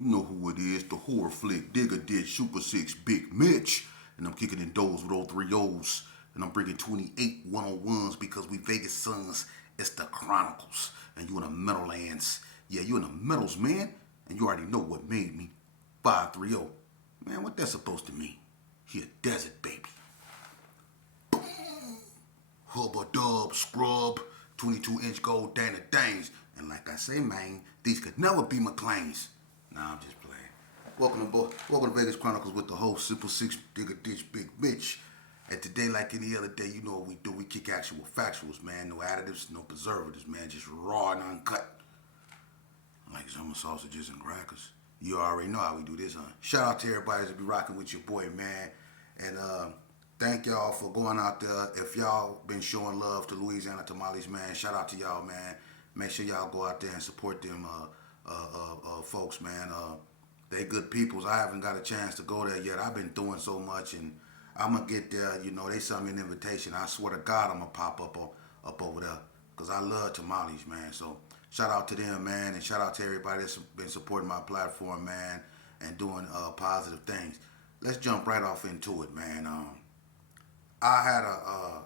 You know who it is, the horror flick, Digger Ditch, Super 6, Big Mitch. And I'm kicking in doors with all three O's. And I'm bringing 28 one-on-ones because we Vegas sons. It's the Chronicles. And you in the Meadowlands. Yeah, you in the Meadows, man. And you already know what made me. 530. Man, what that's supposed to mean? He a desert baby. Hubba dub, scrub, 22-inch gold Dana Danes. And like I say, man, these could never be McLean's. Nah, I'm just playing. Welcome to Vegas Chronicles with the host, Simple Six, Digger Ditch, Big Mitch. And today, like any other day, you know what we do. We kick actual factuals, man. No additives, no preservatives, man. Just raw and uncut. Like summer sausages and crackers. You already know how we do this, huh? Shout out to everybody that be rocking with your boy, man. And thank y'all for going out there. If y'all been showing love to Louisiana Tamales, man, shout out to y'all, man. Make sure y'all go out there and support them folks, man. They good peoples. I haven't got a chance to go there yet. I've been doing so much, and I'm gonna get there. You know, they sent me an invitation. I swear to God, I'm gonna pop up over there because I love tamales, man. So shout out to them, man, and shout out to everybody that's been supporting my platform, man, and doing positive things. Let's jump right off into it, man. I had a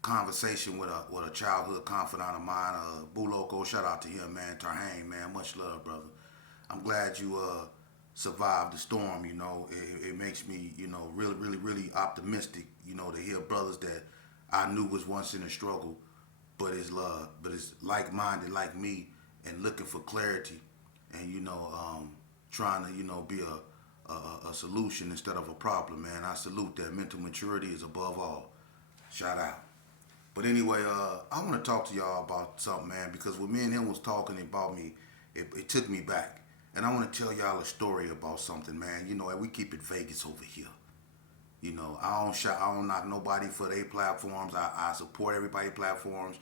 conversation with a childhood confidant of mine, Boo Loco. Shout out to him, man. Tarhane, man. Much love, brother. I'm glad you survived the storm. You know, it makes me, you know, really, really, really optimistic. You know, to hear brothers that I knew was once in a struggle, but is like-minded like me and looking for clarity, and trying to be a solution instead of a problem, man. I salute that. Mental maturity is above all. Shout out. But anyway, I want to talk to y'all about something, man, because when me and him was talking about me, it took me back. And I want to tell y'all a story about something, man. You know, we keep it Vegas over here. You know, I don't knock nobody for their platforms. I support everybody's platforms,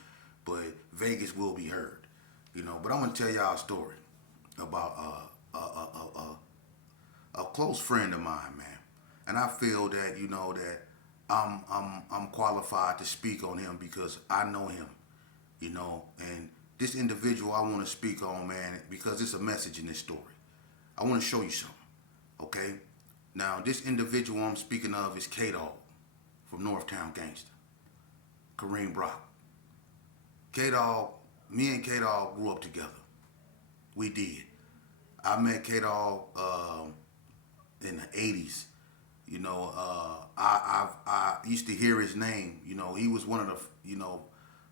but Vegas will be heard. You know, but I'm gonna tell y'all a story about a close friend of mine, man. And I feel that that I'm qualified to speak on him because I know him. You know, and this individual I want to speak on, man, because it's a message in this story. I want to show you something. Okay. Now, this individual I'm speaking of is K-Dogg from Northtown Gangster. Kareem Brock. K-Dogg, me and K-Dogg grew up together. We did. I met K-Dogg in the 80s. You know, I used to hear his name. You know, he was one of the,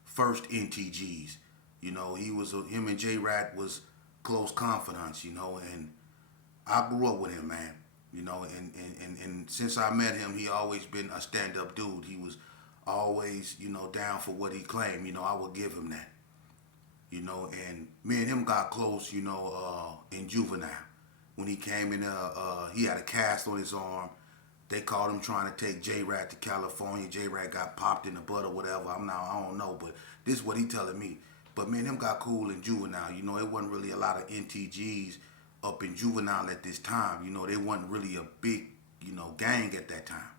first NTGs. You know, him and J-Rat was close confidants, and I grew up with him, man. You know, and since I met him, he always been a stand-up dude. He was always, down for what he claimed. You know, I would give him that. You know, and me and him got close, in Juvenile. When he came in, he had a cast on his arm. They caught him trying to take J-Rat to California. J-Rat got popped in the butt or whatever. I don't know, but this is what he telling me. But me and him got cool in Juvenile. You know, it wasn't really a lot of NTGs up in Juvenile at this time. You know, they wasn't really a big, gang at that time.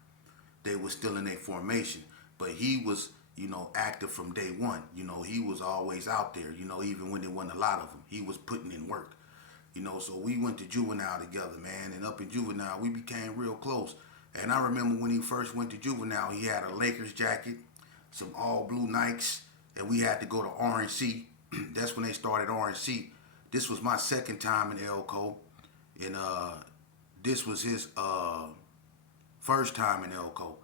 They was still in their formation. But he was, active from day one. You know, he was always out there, even when there wasn't a lot of them. He was putting in work. You know, so we went to Juvenile together, man. And up in Juvenile, we became real close. And I remember when he first went to Juvenile, he had a Lakers jacket, some all blue Nikes, and we had to go to RNC. That's when they started RNC. This was my second time in Elko, and this was his first time in Elko,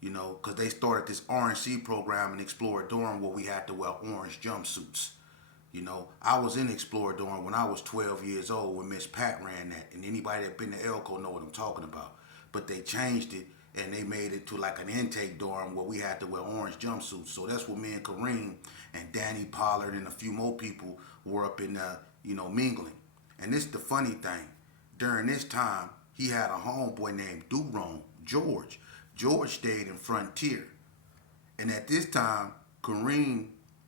because they started this RNC program in Exploradorm where we had to wear orange jumpsuits. You know, I was in Exploradorm when I was 12 years old when Miss Pat ran that, and anybody that been to Elko know what I'm talking about. But they changed it and they made it to like an intake dorm where we had to wear orange jumpsuits. So that's what me and Kareem and Danny Pollard and a few more people were up in mingling. And this is the funny thing. During this time, he had a homeboy named Durone, George. George stayed in Frontier. And at this time, Kareem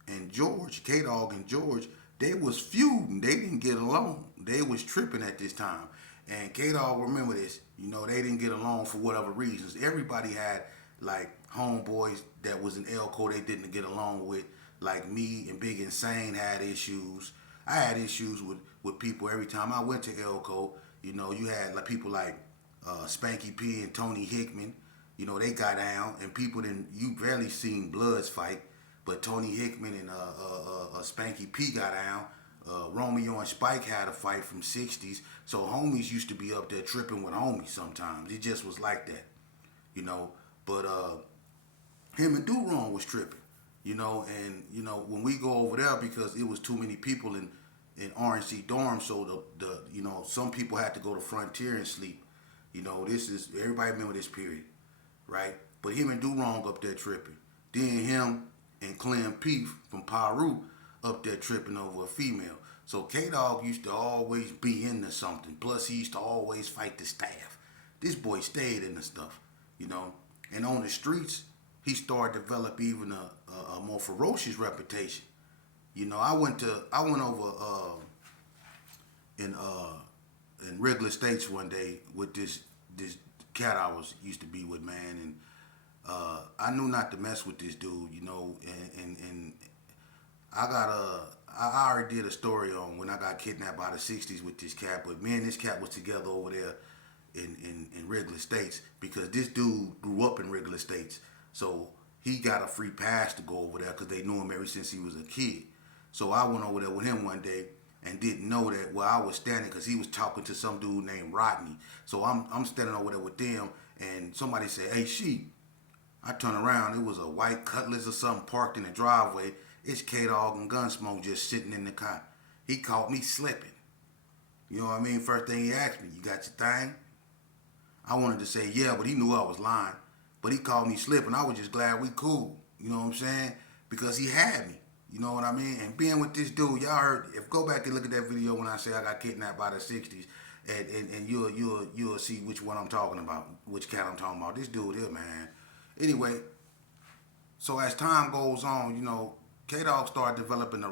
and George, K-Dogg and George, they was feuding. They didn't get along. They was tripping at this time. And K-Dogg, remember this, they didn't get along for whatever reasons. Everybody had like homeboys that was in Elko they didn't get along with. Like me and Big Insane had issues. I had issues with people every time I went to Elko. You know, you had like people like Spanky P and Tony Hickman. You know, they got down, and people didn't. You barely seen Bloods fight, but Tony Hickman and Spanky P got down. Romeo and Spike had a fight from '60s, so homies used to be up there tripping with homies sometimes. It just was like that, you know. But him and Do Wrong was tripping, you know. And you know, when we go over there, because it was too many people in RNC dorm, so the you know, some people had to go to Frontier and sleep. You know, this is everybody remember this period, right? But him and Do Wrong up there tripping. Then him and Clem Peef from Paru up there tripping over a female. So K-Dogg used to always be into something. Plus he used to always fight the staff. This boy stayed in the stuff, you know. And on the streets, he started to develop even a more ferocious reputation. You know, I went over in Wrigley Estates one day with this cat I used to be with, man, and I knew not to mess with this dude, you know, and I already did a story on when I got kidnapped by the '60s with this cat, but me and this cat was together over there in Wrigley Estates because this dude grew up in Wrigley Estates, so he got a free pass to go over there because they knew him ever since he was a kid. So I went over there with him one day and didn't know that where I was standing because he was talking to some dude named Rodney. So I'm standing over there with them, and somebody said, "Hey, she." I turn around, it was a white Cutlass or something parked in the driveway. It's K-Dogg and Gunsmoke just sitting in the car. He caught me slipping. You know what I mean? First thing he asked me, "You got your thing?" I wanted to say yeah, but he knew I was lying. But he called me slipping. I was just glad we cool. You know what I'm saying? Because he had me. You know what I mean? And being with this dude, y'all heard, if go back and look at that video when I say I got kidnapped by the '60s, and you'll see which one I'm talking about, which cat I'm talking about. This dude here, man. Anyway, so as time goes on, you know, K-Dogg started developing a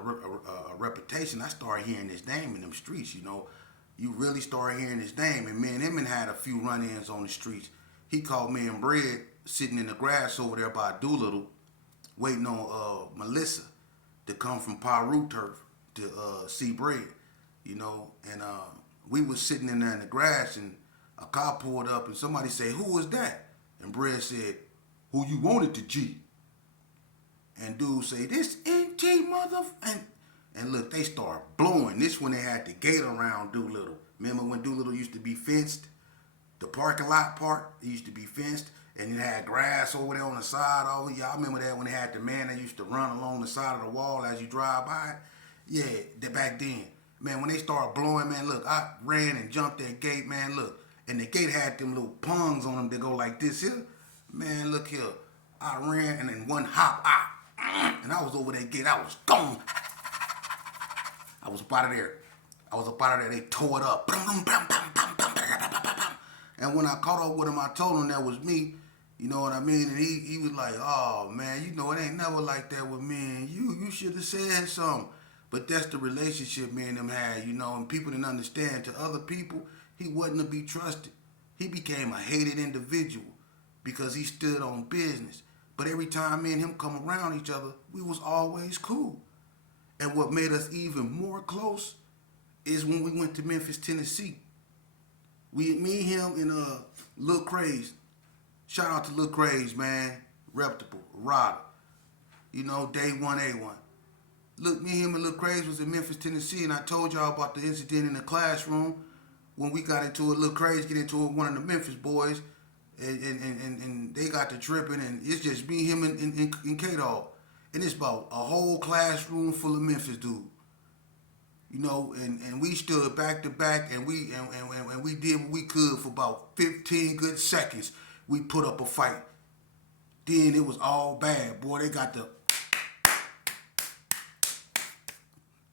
reputation. I started hearing his name in them streets, you know. You really started hearing his name. And me and him had a few run-ins on the streets. He caught me and Bread sitting in the grass over there by Doolittle, waiting on Melissa to come from Paru turf to see Bread, you know. And we was sitting in there in the grass, and a car pulled up, and somebody said, "Who was that?" And Bread said, "Who you wanted to G?" And dude say, "This NT and look, they start blowing. This when they had the gate around Doolittle. Remember when Doolittle used to be fenced? The parking lot part, it used to be fenced, and it had grass over there on the side. Oh, y'all remember that when they had the man that used to run along the side of the wall as you drive by? Yeah, back then. Man, when they started blowing, man, look, I ran and jumped that gate, man, look. And the gate had them little pungs on them that go like this here. Man, look here. I ran, and in one hop, and I was over that gate. I was gone. I was up out of there. They tore it up. And when I caught up with him, I told him that was me. You know what I mean? And he was like, "Oh, man, you know, it ain't never like that with me and you. You should have said something." But that's the relationship me and them had, you know, and people didn't understand. To other people, he wasn't to be trusted. He became a hated individual because he stood on business. But every time me and him come around each other, we was always cool. And what made us even more close is when we went to Memphis, Tennessee. Me, him, and Lil Craze. Shout out to Lil Craze, man. Reputable, Rada. You know, day one, A1. Look, me, him, and Lil Craze was in Memphis, Tennessee, and I told y'all about the incident in the classroom when we got into it. Lil Craze get into it with one of the Memphis boys, and they got to tripping, and it's just me, him, and K-Dogg. And it's about a whole classroom full of Memphis dudes. You know, and we stood back to back, and we did what we could for about 15 good seconds. We put up a fight. Then it was all bad, boy. They got the,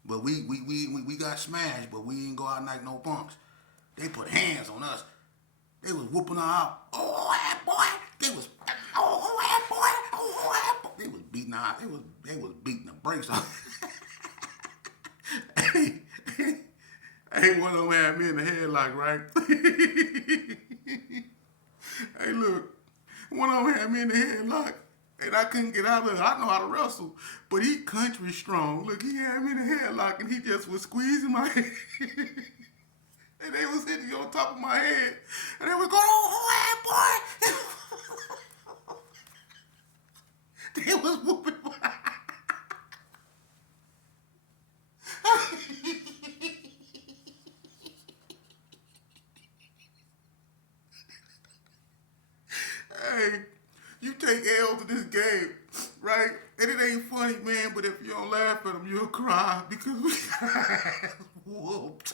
but we got smashed, but we didn't go out like no punks. They put hands on us. They was whooping her out. Oh, that boy. They was, oh, that boy. Oh, that boy. They was beating her out. They was beating the brakes off. Hey, one of them had me in the headlock, right? Hey, look, one of them had me in the headlock, and I couldn't get out of it. I know how to wrestle, but he country strong. Look, he had me in the headlock, and he just was squeezing my head. And they was hitting on top of my head. And they was going, oh, hey, boy. They was whooping my Hey, you take L's in this game, right? And it ain't funny, man, but if you don't laugh at them, you'll cry because we got whooped.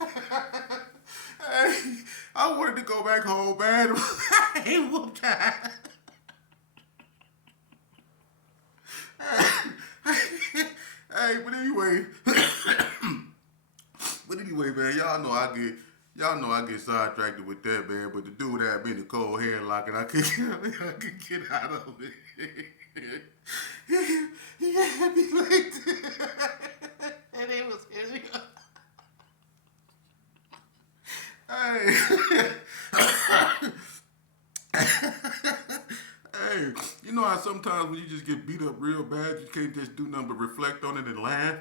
Hey, I wanted to go back home, man. I ain't whooped. Hey, but anyway, man, y'all know I get sidetracked with that, man. But the dude had me in the cold headlock, and I could get out of it. He had me like and it was hitting me. Hey. Hey, you know how sometimes when you just get beat up real bad, you can't just do nothing but reflect on it and laugh?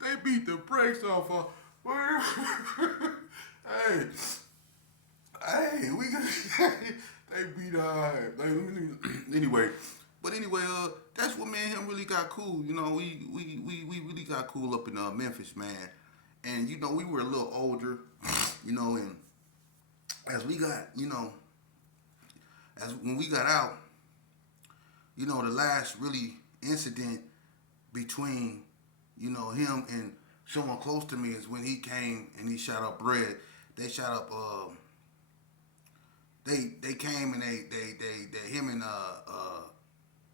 They beat the brakes off of. Hey, we got. They beat anyway. But anyway, that's what me and him really got cool. You know, we really got cool up in Memphis, man. And you know, we were a little older, you know, and as we got, you know, as when we got out, you know, the last really incident between, you know, him and someone close to me is when he came and he shot up Red. They shot up. They came and they him and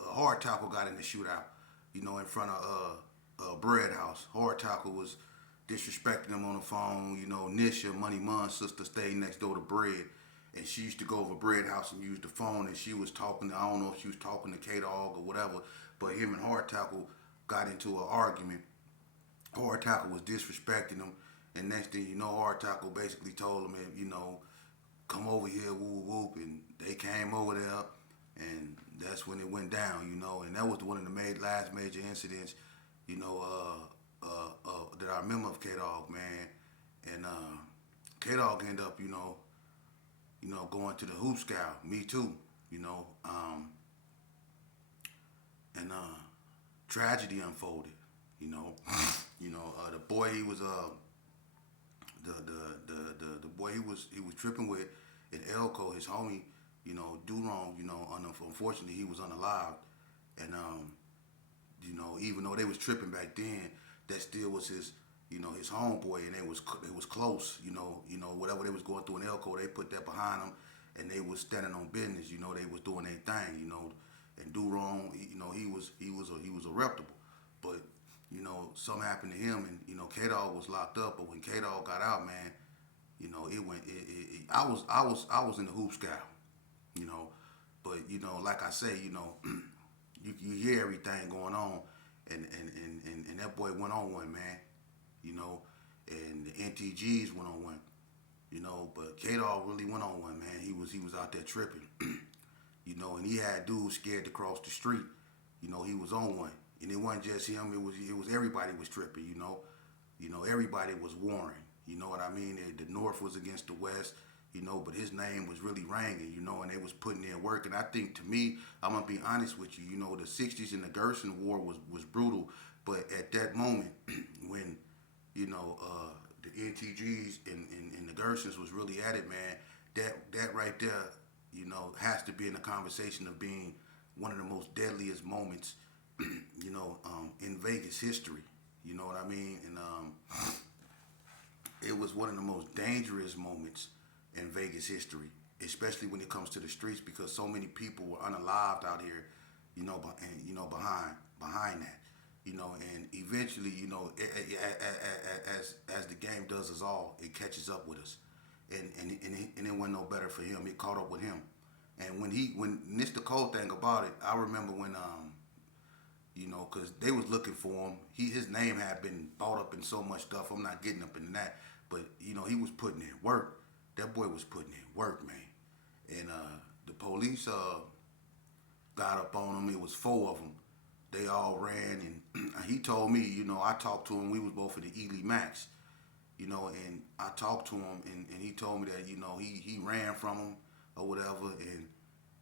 Hard Tackle got in the shootout. You know, in front of Bread House. Hard Tackle was disrespecting him on the phone. You know, Nisha, Money Mun's sister, stayed next door to Bread. And she used to go over Bread House and use the phone, and she was talking. I don't know if she was talking to K-Dog or whatever, but him and Hard Tackle got into an argument. Hard Tackle was disrespecting him, and next thing you know, Hard Tackle basically told him, you know, come over here, whoop whoop, and they came over there, and that's when it went down, you know, and that was one of the last major incidents, you know, that I remember of K-Dog, man, and K-Dog ended up, you know, going to the hoop scout. Me too, you know. And tragedy unfolded. You know, the boy he was the boy he was tripping with in Elko, his homie, you know, do wrong. You know, unfortunately he was unalived, and you know, even though they was tripping back then, that still was his. You know, his homeboy, and it was close. You know, whatever they was going through in Elko, they put that behind them, and they was standing on business. You know, they was doing their thing. You know, and do wrong. You know, he was a reputable, but you know, something happened to him, and you know, K-Dog was locked up. But when K-Dog got out, man, you know, it went. I was in the hoop scout. You know, but you know, like I say, you know, you hear everything going on, and that boy went on one, man. You know, and the NTGs went on one, you know, but K-Dog really went on one, man. He was out there tripping, you know, and he had dudes scared to cross the street. You know, he was on one, and it wasn't just him. It was everybody was tripping. You know, everybody was warring. You know what I mean? The North was against the West. You know, but his name was really ringing. You know, and they was putting in work. And I think, to me, I'm gonna be honest with you. You know, the '60s and the Gerson War was brutal, but at that moment when you know, the NTGs and the Gersons was really at it, man. That right there, you know, has to be in the conversation of being one of the most deadliest moments, you know, in Vegas history. You know what I mean? And it was one of the most dangerous moments in Vegas history, especially when it comes to the streets, because so many people were unalived out here, you know, behind that. You know, and eventually, you know, as the game does us all, it catches up with us, and it went no better for him. It caught up with him, and when this the cold thing about it, I remember when you know, cause they was looking for him. His name had been bought up in so much stuff. I'm not getting up in that, but you know, he was putting in work. That boy was putting in work, man, and the police got up on him. It was 4 of them. They all ran, and he told me, I talked to him. We was both in the Ely Max, and I talked to him, and he told me that, he ran from him or whatever, and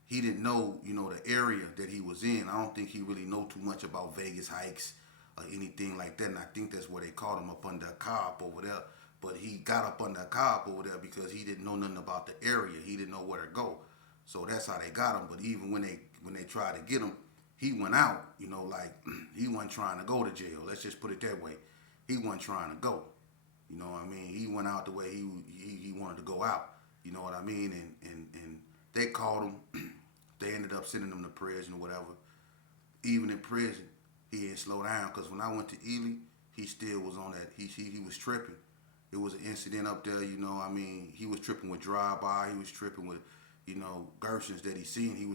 he didn't know, the area that he was in. I don't think he really know too much about Vegas hikes or anything like that, and I think that's where they caught him, up under a cop over there. But he got up under a cop over there because he didn't know nothing about the area. He didn't know where to go. So that's how they got him. But even when they tried to get him, he went out, like he wasn't trying to go to jail. Let's just put it that way. He wasn't trying to go. You know what I mean? He went out the way he wanted to go out. You know what I mean? And they caught him. They ended up sending him to prison or whatever. Even in prison, he didn't slow down, because when I went to Ely, he still was on that. He was tripping. It was an incident up there, he was tripping with drive-by. He was tripping with, Gersons that he seen. He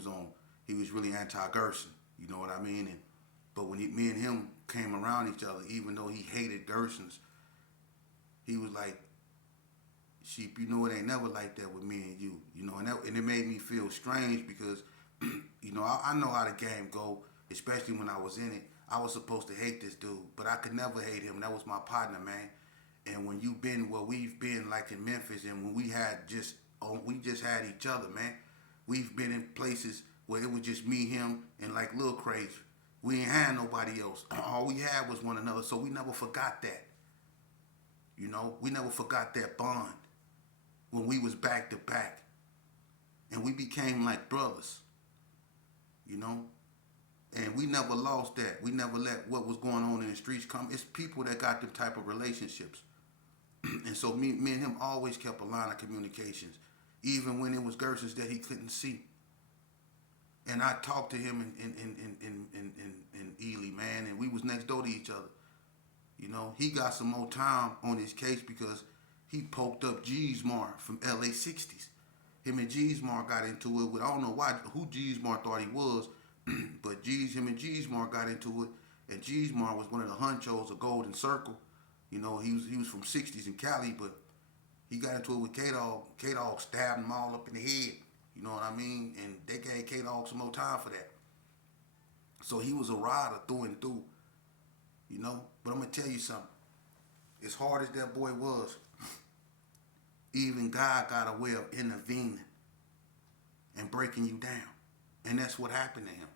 was really anti-Gerson. You know what I mean? But when me and him came around each other, even though he hated Gersons, he was like, Sheep, it ain't never like that with me and you. And it made me feel strange because, I know how the game go, especially when I was in it. I was supposed to hate this dude, but I could never hate him. That was my partner, man. And when you've been where we've been, like in Memphis, and when we just had each other, man. We've been in places where it was just me, him, and like Lil Crazy. We ain't had nobody else. All we had was one another, so we never forgot that. We never forgot that bond when we was back to back. And we became like brothers, And we never lost that. We never let what was going on in the streets come. It's people that got them type of relationships. And so me and him always kept a line of communications, even when it was Gersons that he couldn't see. And I talked to him in Ely, man, and we was next door to each other. He got some more time on his case because he poked up Jeezmar from LA 60s. Him and Jeezmar got into it with, I don't know who Jeezmar thought he was, but him and Jeezmar got into it, and Jeezmar was one of the honchos of Golden Circle. He was from 60s in Cali, but he got into it with K-Dogg. K-Dogg stabbed him all up in the head. You know what I mean? And they gave K-Dogg some more time for that. So he was a rider through and through. But I'm going to tell you something. As hard as that boy was, even God got a way of intervening and breaking you down. And that's what happened to him.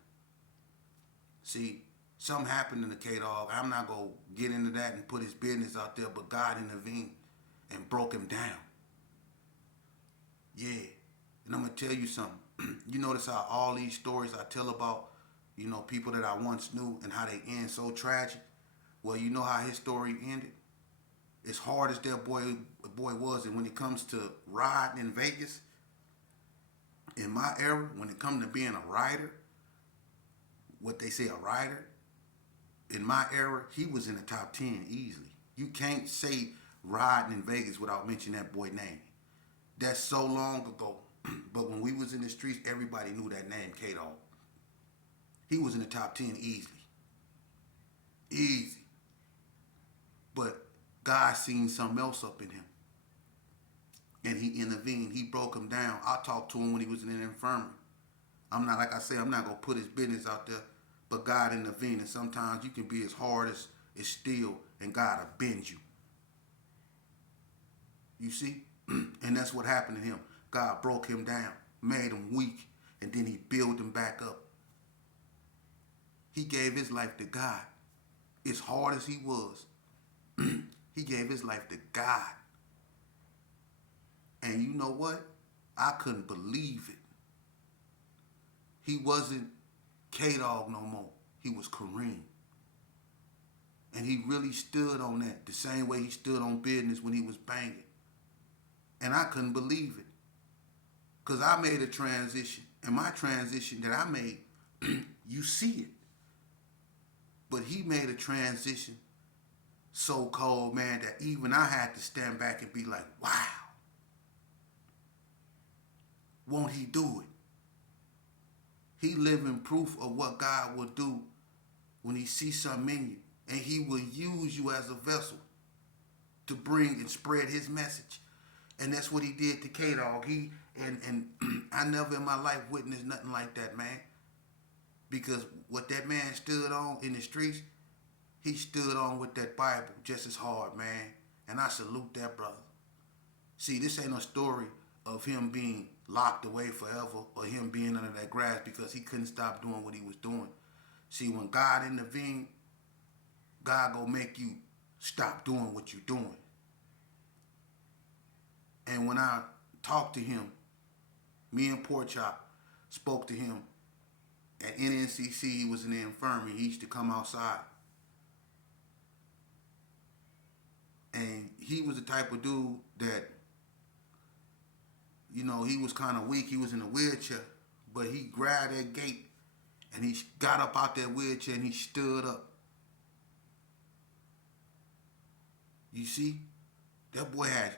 See, something happened to K-Dogg. I'm not going to get into that and put his business out there, but God intervened and broke him down. Yeah. And I'm going to tell you something. You notice how all these stories I tell about, people that I once knew and how they end so tragic? Well, you know how his story ended? As hard as that boy was, and when it comes to riding in Vegas, in my era, when it comes to being a rider, what they say a rider, in my era, he was in the top 10 easily. You can't say riding in Vegas without mentioning that boy's name. That's so long ago. But when we was in the streets, everybody knew that name, K-Dogg. He was in the top 10 easily. Easy. But God seen something else up in him. And he intervened. He broke him down. I talked to him when he was in an infirmary. I'm not going to put his business out there, but God intervened. And sometimes you can be as hard as steel, and God will bend you. You see? And that's what happened to him. God broke him down, made him weak, and then he built him back up. He gave his life to God. As hard as he was, he gave his life to God. And you know what? I couldn't believe it. He wasn't K-Dogg no more. He was Kareem. And he really stood on that the same way he stood on business when he was banging. And I couldn't believe it. Because I made a transition. And my transition that I made, you see it. But he made a transition so cold, man, that even I had to stand back and be like, wow. Won't he do it? He living proof of what God will do when he sees something in you. And he will use you as a vessel to bring and spread his message. And that's what he did to K-Dogg. And I never in my life witnessed nothing like that, man. Because what that man stood on in the streets, he stood on with that Bible just as hard, man. And I salute that brother. See, this ain't a story of him being locked away forever or him being under that grass because he couldn't stop doing what he was doing. See, when God intervened, God gonna make you stop doing what you're doing. And when I talked to him, me and Pork Chop spoke to him at NNCC. He was in the infirmary. He used to come outside. And he was the type of dude that, you know, he was kind of weak. He was in a wheelchair. But he grabbed that gate and he got up out that wheelchair and he stood up. You see? That boy had...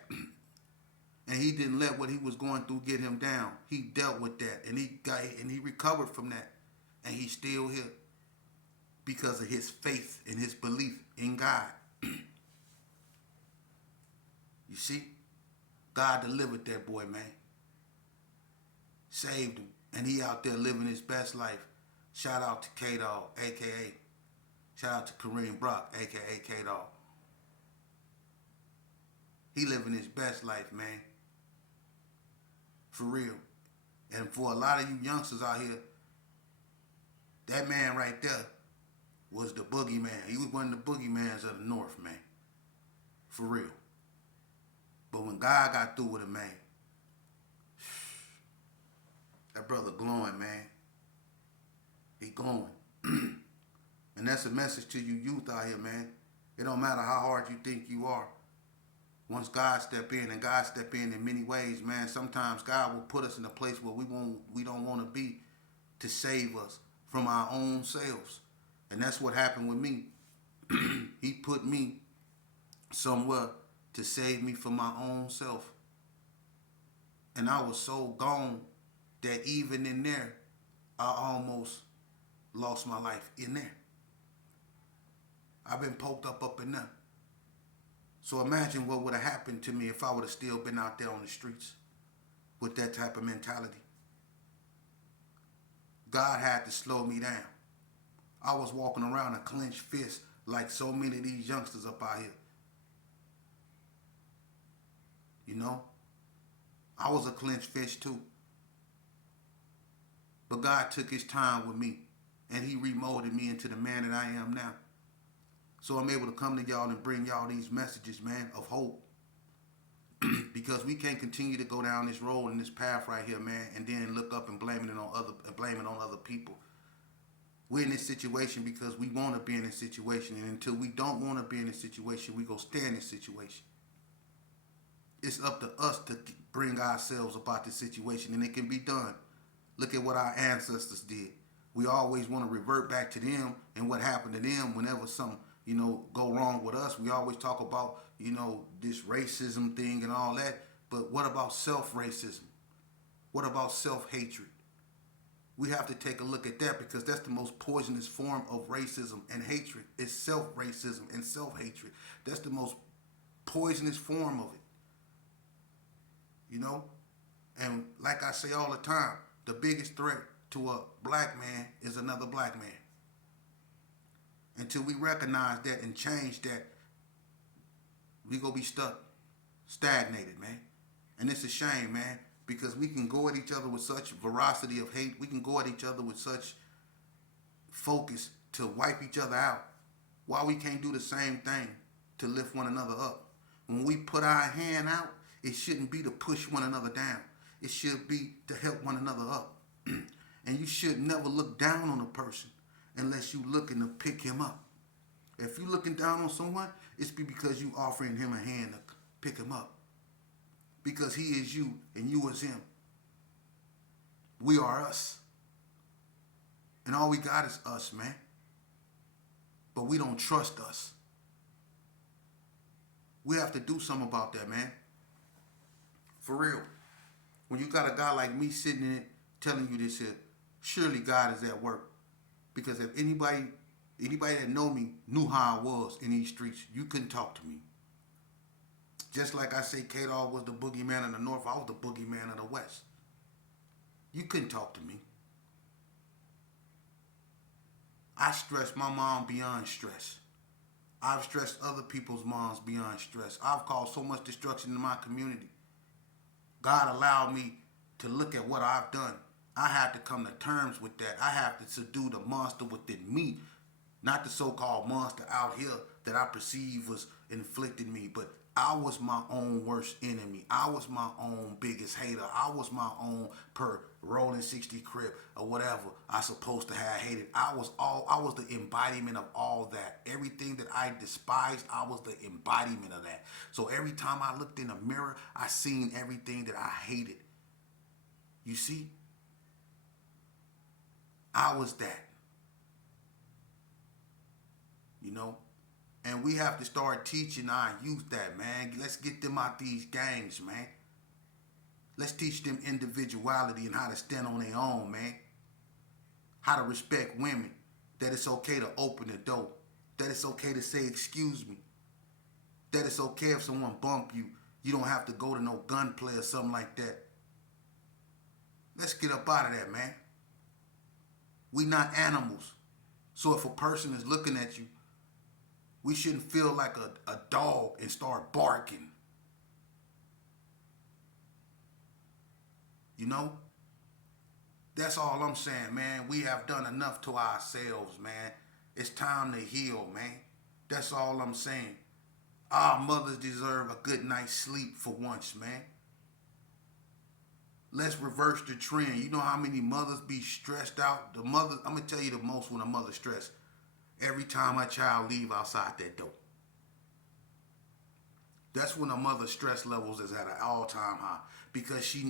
And he didn't let what he was going through get him down. He dealt with that, and he recovered from that, and he's still here because of his faith and his belief in God. You see, God delivered that boy, man, saved him, and he out there living his best life. Shout out to K-Dogg, aka shout out to Kareem Brock, aka K-Dogg. He living his best life, man. For real. And for a lot of you youngsters out here, that man right there was the boogeyman. He was one of the boogeymans of the North, man. For real. But when God got through with him, man, that brother glowing, man. He glowing. And that's a message to you youth out here, man. It don't matter how hard you think you are. Once God step in, and God step in many ways, man, sometimes God will put us in a place where we don't want to be to save us from our own selves. And that's what happened with me. He put me somewhere to save me from my own self. And I was so gone that even in there, I almost lost my life in there. I've been poked up in there. So imagine what would have happened to me if I would have still been out there on the streets with that type of mentality. God had to slow me down. I was walking around a clenched fist like so many of these youngsters up out here. You know? I was a clenched fist too. But God took his time with me and he remolded me into the man that I am now. So I'm able to come to y'all and bring y'all these messages, man, of hope. Because we can't continue to go down this road and this path right here, man, and then look up and blame it on other people. We're in this situation because we want to be in this situation, and until we don't want to be in this situation, we go stay in this situation. It's up to us to bring ourselves about this situation, and it can be done. Look at what our ancestors did. We always want to revert back to them and what happened to them whenever something go wrong with us. We always talk about, this racism thing and all that. But what about self-racism? What about self-hatred? We have to take a look at that because that's the most poisonous form of racism and hatred. It's self-racism and self-hatred. That's the most poisonous form of it. And like I say all the time, the biggest threat to a black man is another black man. Until we recognize that and change that, we gonna be stuck, stagnated, man. And it's a shame, man, because we can go at each other with such ferocity of hate. We can go at each other with such focus to wipe each other out. Why we can't do the same thing to lift one another up? When we put our hand out, it shouldn't be to push one another down. It should be to help one another up. And you should never look down on a person unless you looking to pick him up. If you looking down on someone, it's because you offering him a hand to pick him up. Because he is you and you is him. We are us. And all we got is us, man. But we don't trust us. We have to do something about that, man. For real. When you got a guy like me sitting in it telling you this here, surely God is at work. Because if anybody that know me knew how I was in these streets, you couldn't talk to me. Just like I say K-Dogg was the boogeyman of the North, I was the boogeyman of the West. You couldn't talk to me. I stress my mom beyond stress. I've stressed other people's moms beyond stress. I've caused so much destruction in my community. God allowed me to look at what I've done. I have to come to terms with that. I have to subdue the monster within me, not the so-called monster out here that I perceive was inflicting me, but I was my own worst enemy. I was my own biggest hater. I was my own per rolling 60 crib or whatever I supposed to have hated. I was the embodiment of all that. Everything that I despised, I was the embodiment of that. So every time I looked in the mirror, I seen everything that I hated. You see? I was that. You know? And we have to start teaching our youth that, man. Let's get them out these gangs, man. Let's teach them individuality and how to stand on their own, man. How to respect women. That it's okay to open the door. That it's okay to say, excuse me. That it's okay if someone bump you. You don't have to go to no gunplay or something like that. Let's get up out of that, man. We not animals. So if a person is looking at you, we shouldn't feel like a dog and start barking. You know? That's all I'm saying, man. We have done enough to ourselves, man. It's time to heal, man. That's all I'm saying. Our mothers deserve a good night's sleep for once, man. Let's reverse the trend. You know how many mothers be stressed out? I'm gonna tell you the most when a mother stressed. Every time my child leave outside that door. That's when a mother's stress levels is at an all-time high because she